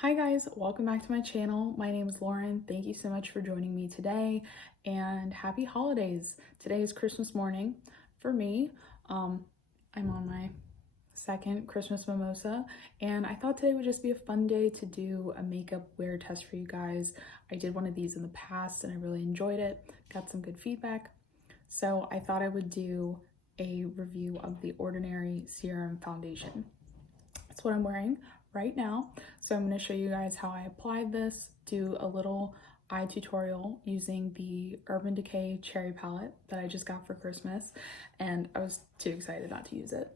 Hi guys, welcome back to my channel. My name is Lauren. Thank you so much for joining me today and happy holidays. Today is Christmas morning for me. I'm on my second Christmas mimosa and I thought today would just be a fun day to do a makeup wear test for you guys. I did one of these in the past and I really enjoyed it. Got some good feedback. So I thought I would do a review of the Ordinary Serum Foundation. That's what I'm wearing right now. So I'm going to show you guys how I applied this, do a little eye tutorial using the Urban Decay Cherry palette that I just got for Christmas, and I was too excited not to use it.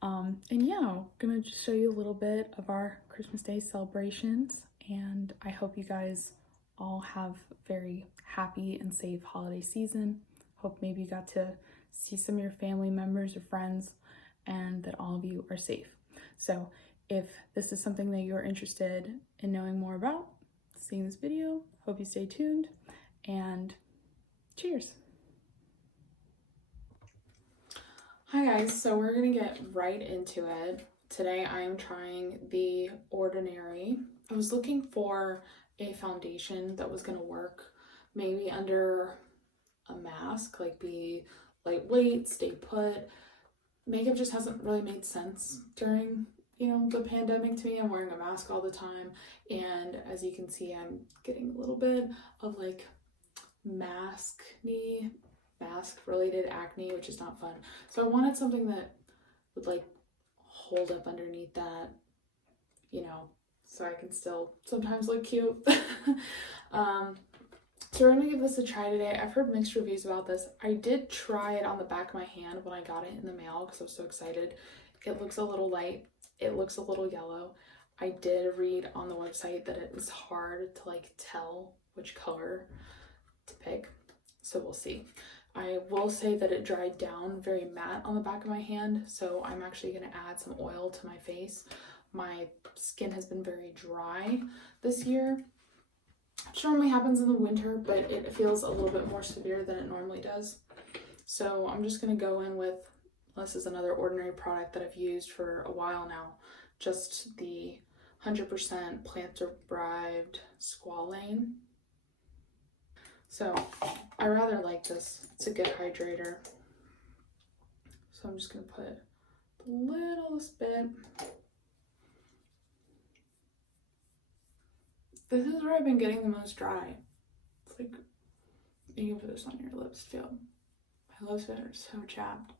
And yeah, I'm gonna just show you a little bit of our Christmas Day celebrations, and I hope you guys all have a very happy and safe holiday season. Hope maybe you got to see some of your family members or friends and that all of you are safe. So if this is something that you're interested in knowing more about, seeing this video, hope you stay tuned, and cheers. Hi guys, so we're gonna get right into it. Today I am trying the Ordinary. I was looking for a foundation that was gonna work maybe under a mask, like be lightweight, stay put. Makeup just hasn't really made sense during, the pandemic to me. I'm wearing a mask all the time, and as you can see, I'm getting a little bit of like mask related acne, which is not fun. So I wanted something that would like hold up underneath that, so I can still sometimes look cute. So we're gonna give this a try today. I've heard mixed reviews about this. I did try it on the back of my hand when I got it in the mail because I was so excited. It looks a little light. It looks a little yellow. I did read on the website that it was hard to like tell which color to pick. So we'll see. I will say that it dried down very matte on the back of my hand. So I'm actually gonna add some oil to my face. My skin has been very dry this year, which normally happens in the winter, but it feels a little bit more severe than it normally does. So I'm just going to go in with, this is another Ordinary product that I've used for a while now, just the 100% plant-derived squalane. So I rather like this. It's a good hydrator. So I'm just going to put the littlest bit. This is where I've been getting the most dry. It's like, you can put this on your lips too. My lips are so chapped.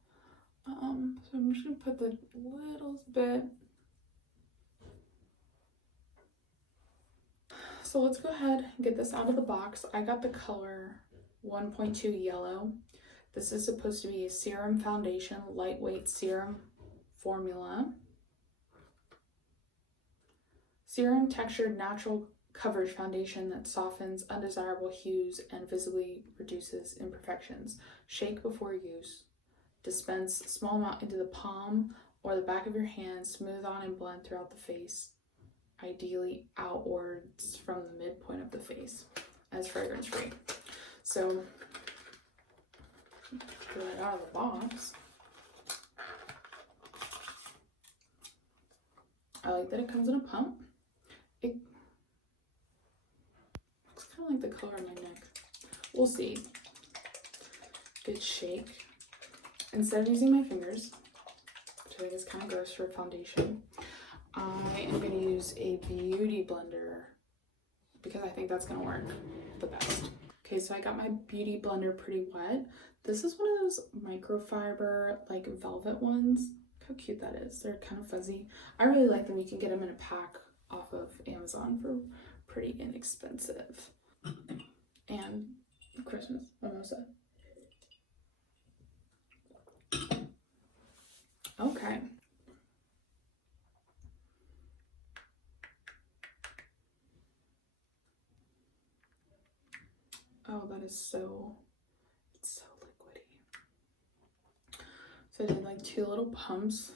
So I'm just gonna put the littlest bit. So let's go ahead and get this out of the box. I got the color 1.2 yellow. This is supposed to be a serum foundation, lightweight serum formula. Serum textured natural coverage foundation that softens undesirable hues and visibly reduces imperfections. Shake before use. Dispense small amount into the palm or the back of your hand. Smooth on and blend throughout the face, ideally outwards from the midpoint of the face, as fragrance free. So get it out of the box. I like that it comes in a pump. It looks kind of like the color of my neck. We'll see. Good shake. Instead of using my fingers, which I think is kind of gross for a foundation, I am going to use a beauty blender because I think that's going to work the best. Okay, so I got my beauty blender pretty wet. This is one of those microfiber, like velvet ones. Look how cute that is. They're kind of fuzzy. I really like them. You can get them in a pack off of Amazon for pretty inexpensive. And Christmas mimosa. Okay. Oh, that is so, it's so liquidy. So I did like 2 little pumps.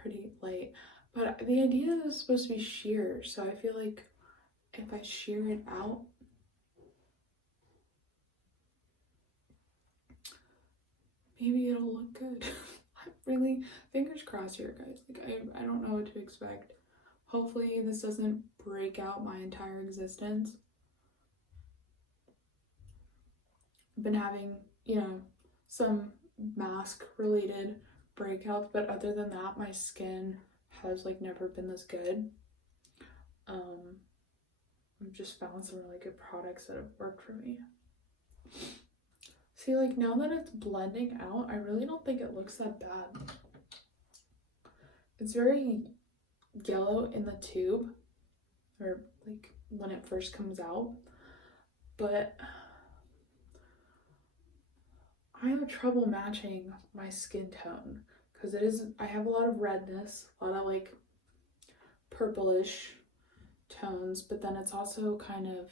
Pretty light, but the idea is supposed to be sheer, so I feel like if I shear it out, maybe it'll look good. Really, fingers crossed here, guys. Like, I don't know what to expect. Hopefully this doesn't break out my entire existence. I've been having, you know, some mask related breakouts, but other than that, my skin has like never been this good. I've just found some really good products that have worked for me. See, like, now that it's blending out, I really don't think it looks that bad. It's very yellow in the tube, or like when it first comes out, but I have trouble matching my skin tone because I have a lot of redness, a lot of like purplish tones, but then it's also kind of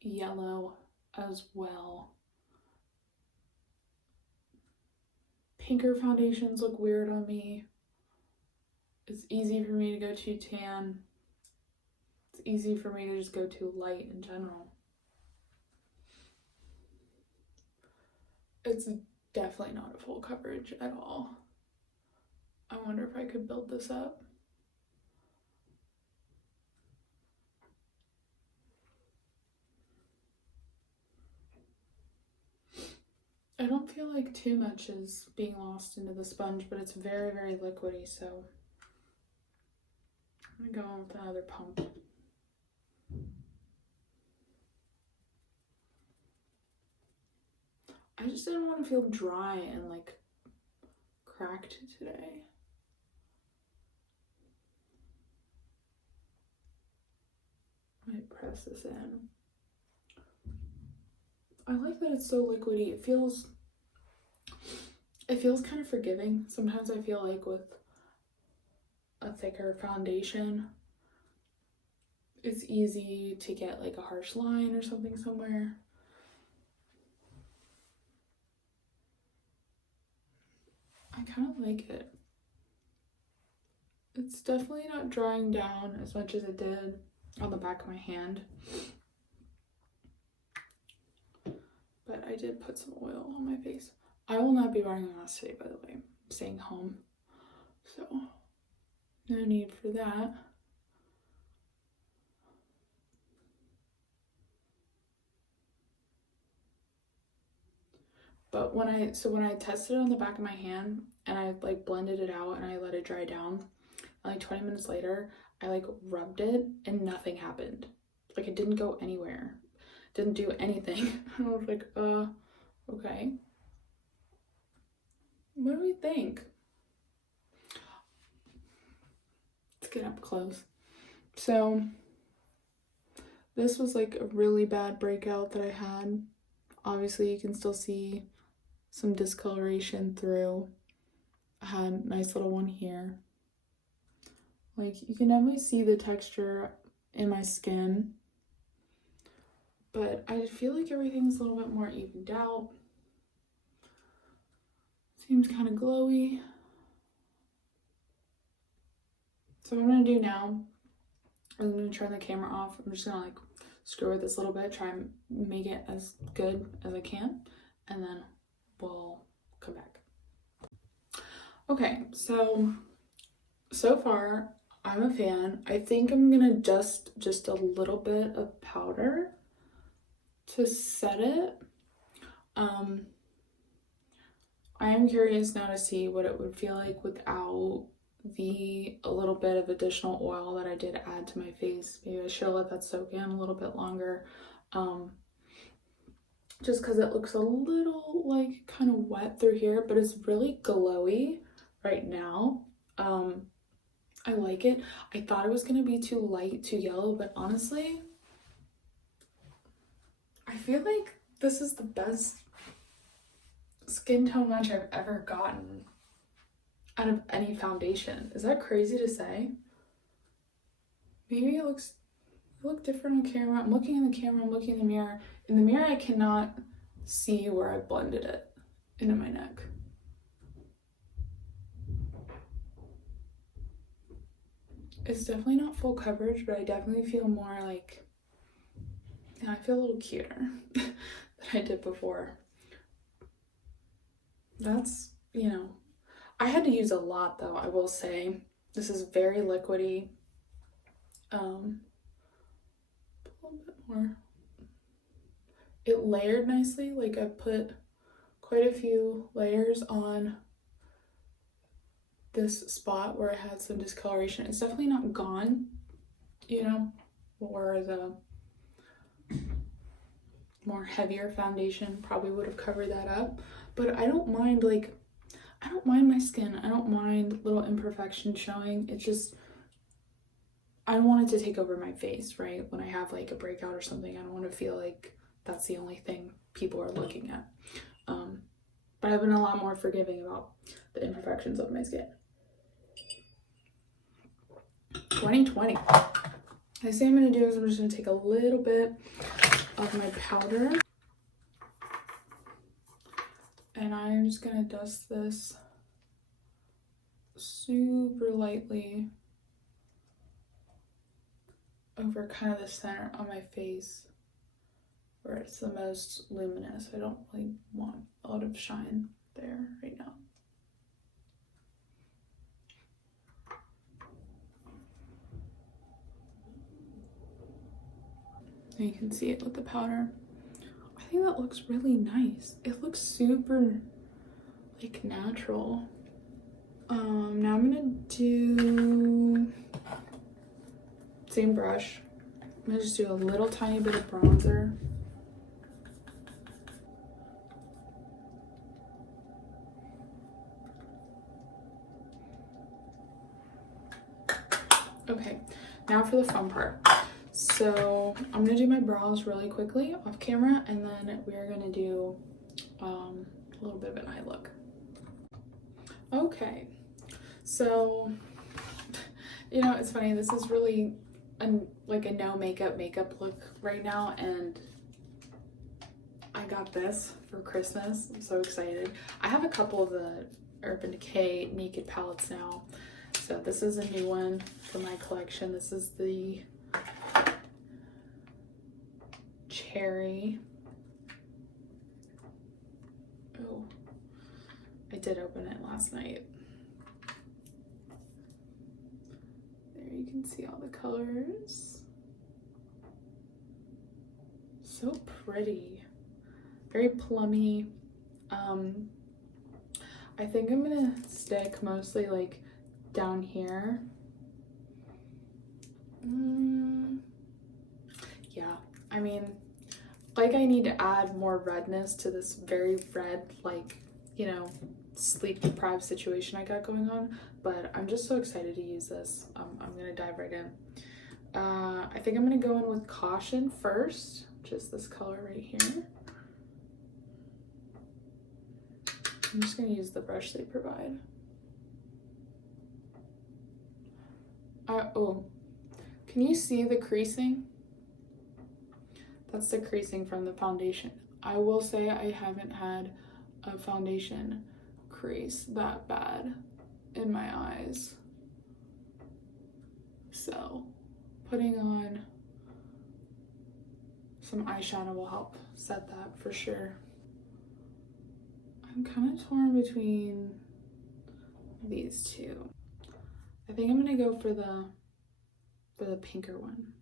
yellow as well. Pinker foundations look weird on me. It's easy for me to go too tan. It's easy for me to just go too light in general. It's definitely not a full coverage at all. I wonder if I could build this up. I don't feel like too much is being lost into the sponge, but it's very, very liquidy, so I'm gonna go on with another pump. I just didn't want to feel dry and like cracked today. I might press this in. I like that it's so liquidy. It feels kind of forgiving. Sometimes I feel like with a thicker foundation, it's easy to get like a harsh line or something somewhere. I kind of like it. It's definitely not drying down as much as it did on the back of my hand. But I did put some oil on my face. I will not be wearing a mask today, by the way. I'm staying home. So, no need for that. But when I tested it on the back of my hand and I like blended it out and I let it dry down, and like 20 minutes later, I like rubbed it and nothing happened. Like it didn't go anywhere. Didn't do anything. I was like, okay. What do we think? Let's get up close. So this was like a really bad breakout that I had. Obviously you can still see some discoloration through. I had a nice little one here. Like you can definitely see the texture in my skin, but I feel like everything's a little bit more evened out. Seems kind of glowy. So what I'm gonna do now, I'm gonna turn the camera off. I'm just gonna like screw with this a little bit, try and make it as good as I can, and then we'll come back. Okay, so far I'm a fan. I think I'm gonna just a little bit of powder to set it. I am curious now to see what it would feel like without a little bit of additional oil that I did add to my face. Maybe I should have let that soak in a little bit longer. Just because it looks a little like kind of wet through here, but it's really glowy right now. I like it. I thought it was gonna be too light, too yellow, but honestly, I feel like this is the best skin tone match I've ever gotten out of any foundation. Is that crazy to say? Maybe it look different on camera. I'm looking in the camera, I'm looking in the mirror. In the mirror, I cannot see where I blended it into my neck. It's definitely not full coverage, but I definitely feel more like, I feel a little cuter than I did before. that's, you know, I had to use a lot though, I will say. This is very liquidy. A little bit more. It layered nicely, like I put quite a few layers on this spot where I had some discoloration. It's definitely not gone, you know, whereas a more heavier foundation probably would have covered that up. But I don't mind, like, I don't mind my skin. I don't mind little imperfections showing. It's just, I don't want it to take over my face, right? When I have like a breakout or something, I don't want to feel like that's the only thing people are looking at. But I've been a lot more forgiving about the imperfections of my skin. 2020. I say I'm going to do is I'm just going to take a little bit of my powder. And I'm just going to dust this super lightly over kind of the center of my face where it's the most luminous. I don't really want a lot of shine there right now. And you can see it with the powder. I think that looks really nice. It looks super like natural. Now I'm gonna do same brush. I'm gonna just do a little tiny bit of bronzer. Okay, now for the fun part. So I'm gonna do my brows really quickly off camera, and then we're gonna do a little bit of an eye look. Okay, so you know, it's funny, this is really like a no makeup look right now, and I got this for Christmas. I'm so excited. I have a couple of the Urban Decay Naked palettes now, so this is a new one for my collection. This is the Cherry. Oh, I did open it last night. There you can see all the colors. So pretty. Very plummy. I think I'm gonna stick mostly like down here. Yeah, I mean, like I need to add more redness to this very red, like, you know, sleep deprived situation I got going on, but I'm just so excited to use this. I'm gonna dive right in. I think I'm gonna go in with Caution first, which is this color right here. I'm just gonna use the brush they provide. Oh, can you see the creasing? That's the creasing from the foundation. I will say I haven't had a foundation crease that bad in my eyes. So putting on some eyeshadow will help set that for sure. I'm kind of torn between these two. I think I'm gonna go for the pinker one.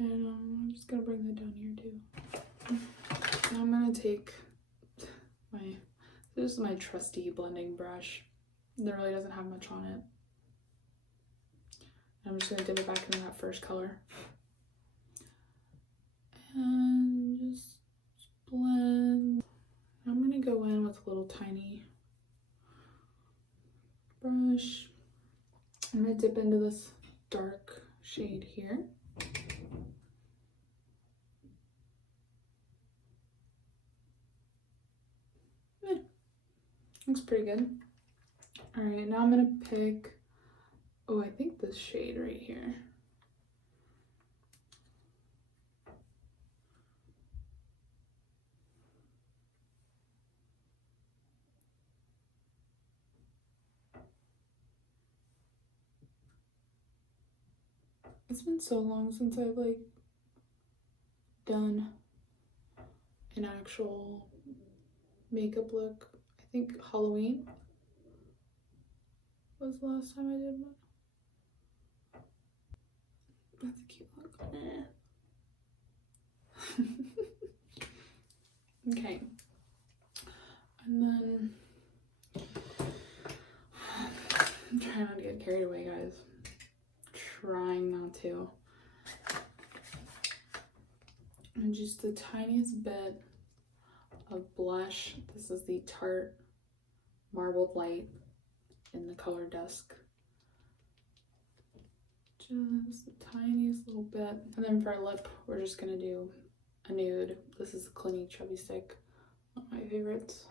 And I'm just gonna bring that down here too. Now I'm gonna take this is my trusty blending brush. There really doesn't have much on it. I'm just gonna dip it back into that first color. And just blend. I'm gonna go in with a little tiny brush. I'm gonna dip into this dark shade here. Looks pretty good. All right, now I'm gonna pick, oh, I think this shade right here. It's been so long since I've like done an actual makeup look. I think Halloween was the last time I did one. That's a cute look. Okay. And then I'm trying not to get carried away, guys. Trying not to. And just the tiniest bit of blush. This is the Tarte Marbled Light in the color Dusk. Just the tiniest little bit. And then for our lip, we're just gonna do a nude. This is the Clinique Chubby Stick, one of my favorites.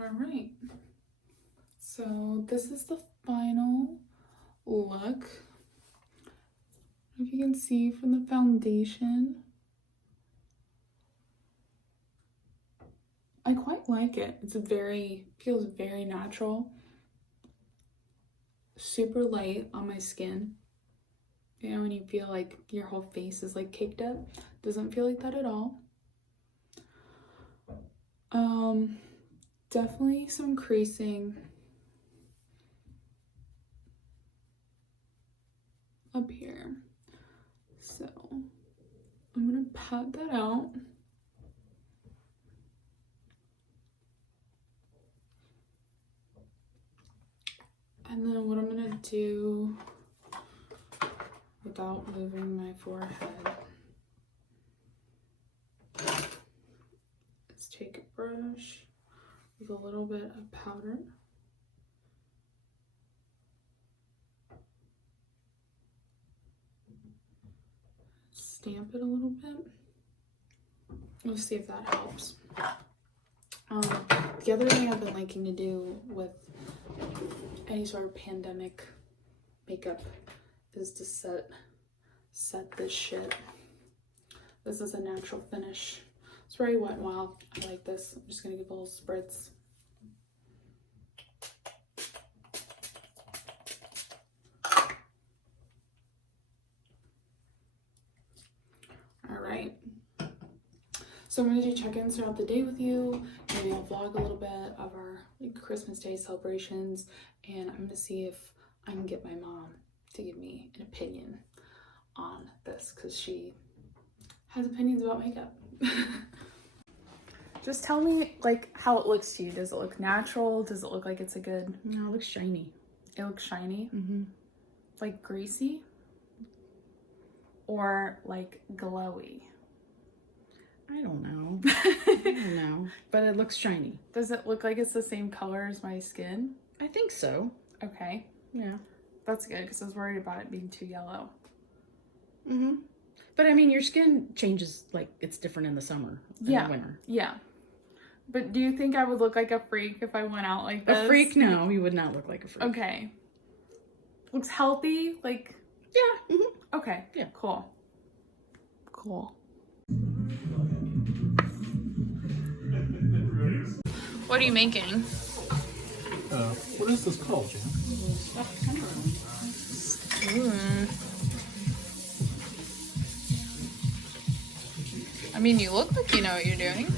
All right, so this is the final look. If you can see from the foundation, I quite like it. It's feels very natural, super light on my skin. You know, when you feel like your whole face is like caked up, doesn't feel like that at all. Definitely some creasing up here. So I'm gonna pat that out. And then what I'm gonna do, without moving my forehead, is take a brush with a little bit of powder. Stamp it a little bit. Let's see if that helps. The other thing I've been liking to do with any sort of pandemic makeup is to set this shit. This is a natural finish. It's very wet and wild. I like this. I'm just gonna give a little spritz. All right. So I'm gonna do check-ins throughout the day with you. Maybe I'll vlog a little bit of our Christmas Day celebrations, and I'm gonna see if I can get my mom to give me an opinion on this, because she has opinions about makeup. Just tell me like how it looks to you. Does it look natural? Does it look like it's a good... No, it looks shiny. It looks shiny? Mm-hmm. Like greasy? Or like glowy? I don't know. I don't know. But it looks shiny. Does it look like it's the same color as my skin? I think so. Okay. Yeah. That's good, because I was worried about it being too yellow. Mm-hmm. But I mean, your skin changes, like, it's different in the summer than the winter. Yeah. But do you think I would look like a freak if I went out like this? A freak? No, you would not look like a freak. Okay. Looks healthy? Like... Yeah. Mm-hmm. Okay. Yeah. Cool. Cool. What are you making? What is this called, Jan? I mean, you look like you know what you're doing.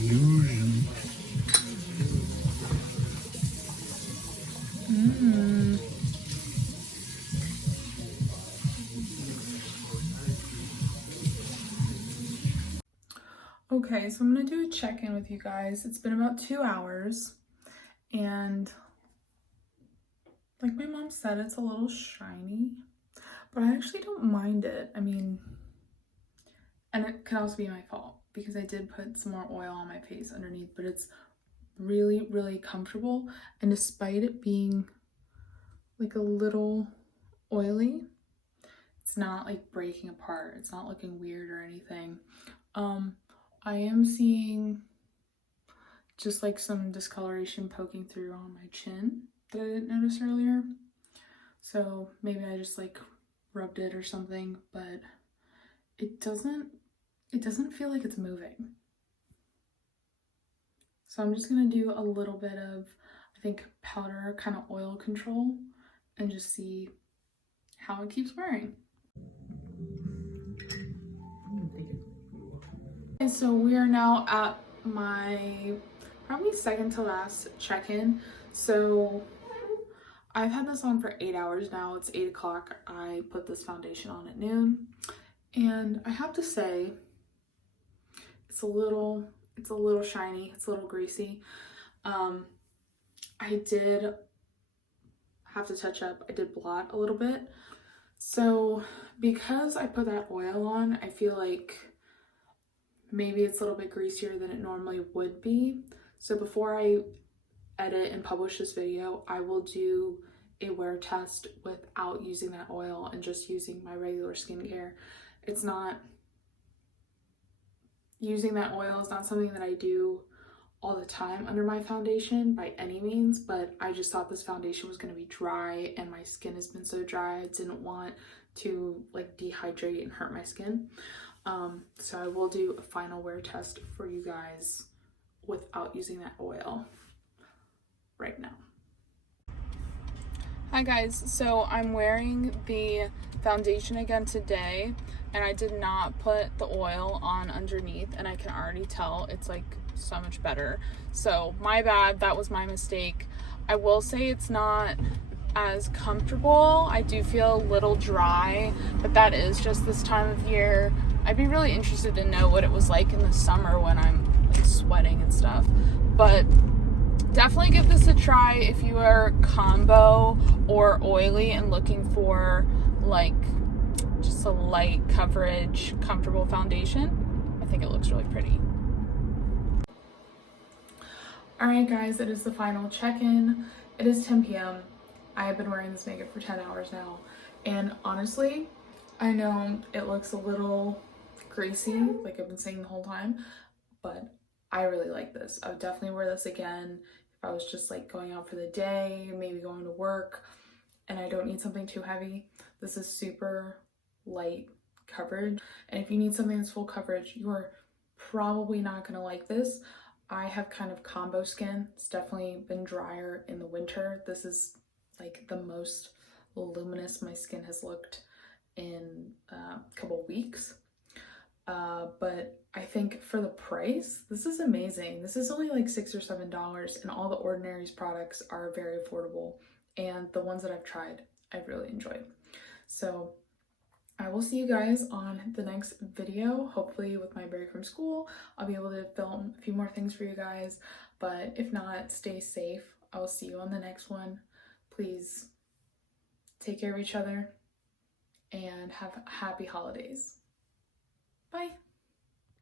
Illusion. Okay, so I'm gonna do a check-in with you guys. It's been about 2 hours, and like my mom said, it's a little shiny, but I actually don't mind it. I mean, and it could also be my fault because I did put some more oil on my face underneath, but it's really, really comfortable. And despite it being like a little oily, It's not like breaking apart. It's not looking weird or anything. I am seeing just like some discoloration poking through on my chin that I didn't notice earlier. So maybe I just like rubbed it or something, but it doesn't feel like it's moving. So I'm just gonna do a little bit of, I think, powder kind of oil control and just see how it keeps wearing. And so we are now at my probably second to last check-in. So I've had this on for 8 hours now. It's 8 o'clock. I put this foundation on at noon, and I have to say it's a little shiny, it's a little greasy. I did have to touch up. I did blot a little bit. So because I put that oil on, I feel like maybe it's a little bit greasier than it normally would be. So before I edit and publish this video, I will do a wear test without using that oil and just using my regular skincare. It's not, using that oil is not something that I do all the time under my foundation by any means, but I just thought this foundation was going to be dry, and my skin has been so dry I didn't want to like dehydrate and hurt my skin. So I will do a final wear test for you guys without using that oil right now. Hi guys, so I'm wearing the foundation again today, and I did not put the oil on underneath, and I can already tell it's like so much better. So my bad, that was my mistake. I will say it's not as comfortable. I do feel a little dry, but that is just this time of year. I'd be really interested to know what it was like in the summer when I'm like sweating and stuff. But definitely give this a try if you are combo or oily and looking for like just a light coverage, comfortable foundation. I think it looks really pretty. Alright guys, it is the final check-in. It is 10 p.m. I have been wearing this makeup for 10 hours now, and honestly, I know it looks a little greasy, like I've been saying the whole time, but I really like this. I would definitely wear this again if I was just like going out for the day, maybe going to work, and I don't need something too heavy. This is super light coverage, and if you need something that's full coverage, you are probably not gonna like this. I have kind of combo skin. It's definitely been drier in the winter. This is like the most luminous my skin has looked in a couple weeks. But I think for the price, this is amazing. This is only like $6 or $7, and all the Ordinary's products are very affordable. And the ones that I've tried, I've really enjoyed. So I will see you guys on the next video. Hopefully with my break from school, I'll be able to film a few more things for you guys. But if not, stay safe. I will see you on the next one. Please take care of each other and have happy holidays. Bye.